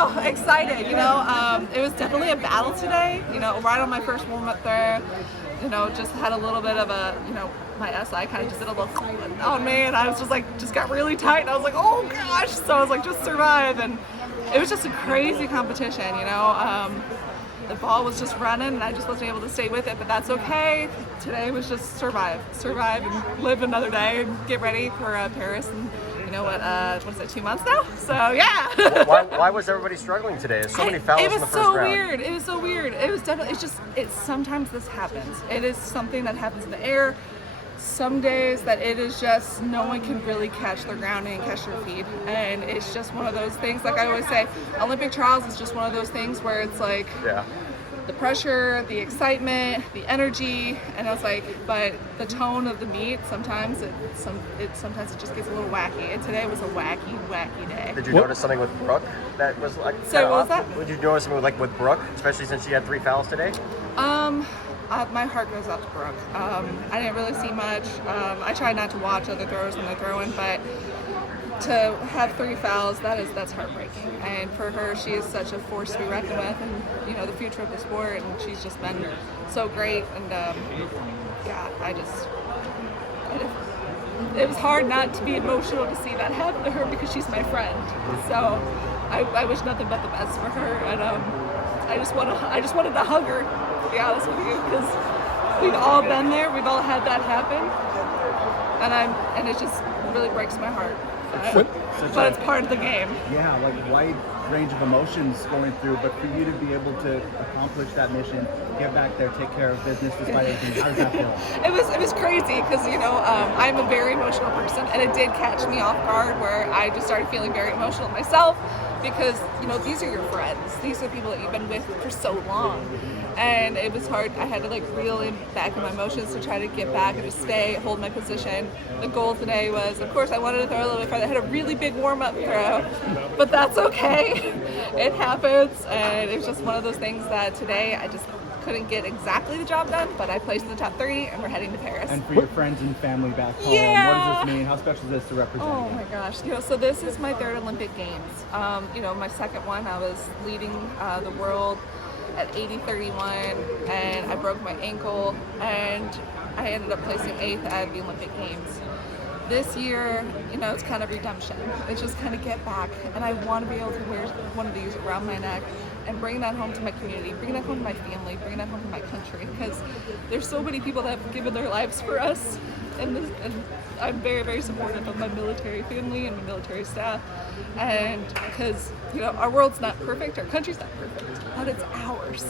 Oh, excited, it was definitely a battle today, right on my first warm-up there, just had a little bit of a, my SI kind of just did a little, oh man, I was just got really tight, and I was like, oh gosh, so I was like, just survive, and it was just a crazy competition, the ball was just running, and I just wasn't able to stay with it, but that's okay. Today was just survive, and live another day, and get ready for Paris, and you know what is it, 2 months now? So yeah. why was everybody struggling today? There's so many fouls in the first round. It was so weird. It was definitely, sometimes this happens. It is something that happens in the air. Some days that it is just no one can really catch their grounding and catch their feet, and it's just one of those things. Like I always say, Olympic trials is just one of those things where it's like, yeah, the pressure, the excitement, the energy, and I was like, but the tone of the meet, sometimes it just gets a little wacky, and today was a wacky day. Did you notice something with Brooke that was like, so what was that? Did you notice something with Brooke, especially since she had 3 fouls today? My heart goes out to Brooke. I didn't really see much. I try not to watch other throwers when they're throwing, but to have 3 fouls, that's heartbreaking. And for her, she is such a force to be reckoned with, and the future of the sport. And she's just been so great. And it was hard not to be emotional to see that happen to her because she's my friend. So I wish nothing but the best for her. And I just wanted to hug her, to be honest with you, because we've all been there. We've all had that happen, and it just really breaks my heart. But it's part of the game. Yeah, like wide range of emotions going through, but for you to be able to accomplish that mission, get back there, take care of business despite everything, how does that feel? It was crazy because I'm a very emotional person, and it did catch me off guard where I just started feeling very emotional myself because these are your friends, these are people that you've been with for so long. And it was hard. I had to reel in back in my emotions to try to get back and just stay, hold my position. The goal today was, of course, I wanted to throw a little bit farther. I had a really big warm-up throw, but that's okay. It happens, and it was just one of those things that today I just couldn't get exactly the job done, but I placed in the top 3, and we're heading to Paris. And for your friends and family back home, yeah. What does this mean? How special is this to represent? Oh my gosh, so this is my 3rd Olympic Games. My second one, I was leading the world at 80-31, and I broke my ankle, and I ended up placing 8th at the Olympic Games. This year, it's kind of redemption. It's just kind of get back, and I want to be able to wear one of these around my neck and bring that home to my community, bring that home to my family, bring that home to my country, because there's so many people that have given their lives for us, and I'm very, very supportive of my military family and my military staff, and because our world's not perfect, our country's not perfect, but it's ours.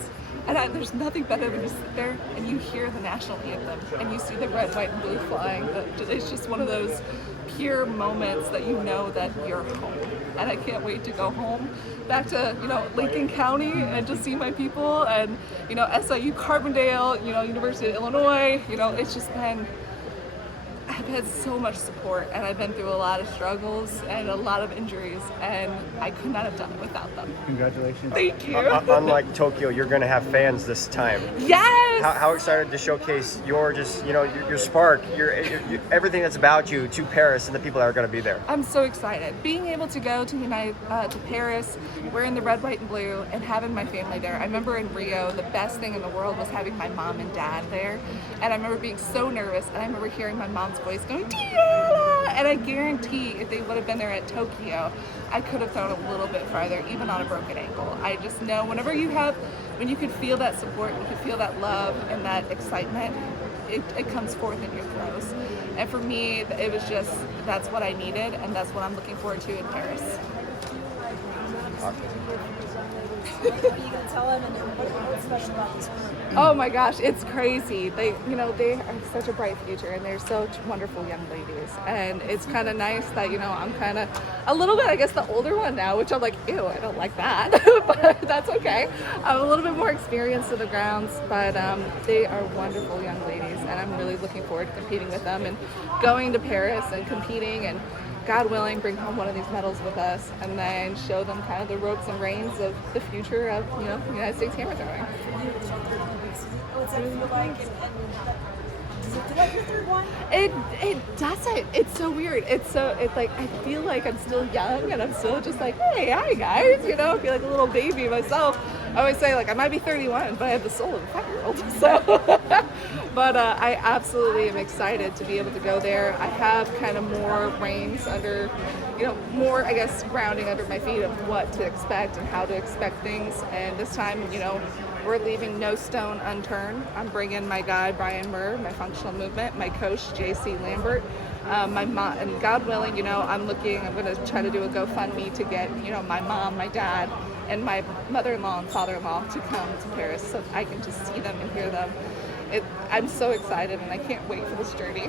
And there's nothing better than to sit there and you hear the national anthem and you see the red, white, and blue flying. It's just one of those pure moments that that you're home. And I can't wait to go home back to Lincoln County and to see my people and SIU Carbondale, University of Illinois. It's just been, I've had so much support, and I've been through a lot of struggles and a lot of injuries, and I could not have done it without them. Congratulations. Thank you. Unlike Tokyo, you're going to have fans this time. Yes! How excited to showcase your spark, your everything that's about you to Paris and the people that are going to be there? I'm so excited. Being able to go to Paris, wearing the red, white, and blue, and having my family there. I remember in Rio, the best thing in the world was having my mom and dad there, and I remember being so nervous, and I remember hearing my mom's voice going, DeAnna! And I guarantee if they would have been there at Tokyo, I could have thrown a little bit farther, even on a broken ankle. I just know when you can feel that support, you can feel that love and that excitement, it comes forth in your throws. And for me, it was just, that's what I needed, and that's what I'm looking forward to in Paris. What are you going to tell them, and what's special about this group? Oh my gosh, it's crazy. They are such a bright future, and they're such wonderful young ladies. And it's kind of nice that, I'm kind of a little bit, I guess, the older one now, which I'm like, ew, I don't like that, but that's okay. I'm a little bit more experienced to the grounds, but they are wonderful young ladies, and I'm really looking forward to competing with them and going to Paris and competing and, God willing, bring home one of these medals with us, and then show them kind of the ropes and reins of the future of, the United States hammer throwing. What's that feel like? Does it feel like your third one? It doesn't. It's so weird. It's like I feel like I'm still young and I'm still just like, hey, hi guys, you know, I feel like a little baby myself. I always say like I might be 31, but I have the soul of a 5-year-old. So, but I absolutely am excited to be able to go there. I have kind of more reins under, you know, more I guess grounding under my feet of what to expect and how to expect things. And this time, you know, we're leaving no stone unturned. I'm bringing my guy Brian Murr, my functional movement, my coach JC Lambert, my mom, and God willing, you know, I'm going to try to do a GoFundMe to get, you know, my mom, my dad, and my mother-in-law and father-in-law to come to Paris so I can just see them and hear them. I'm so excited and I can't wait for this journey.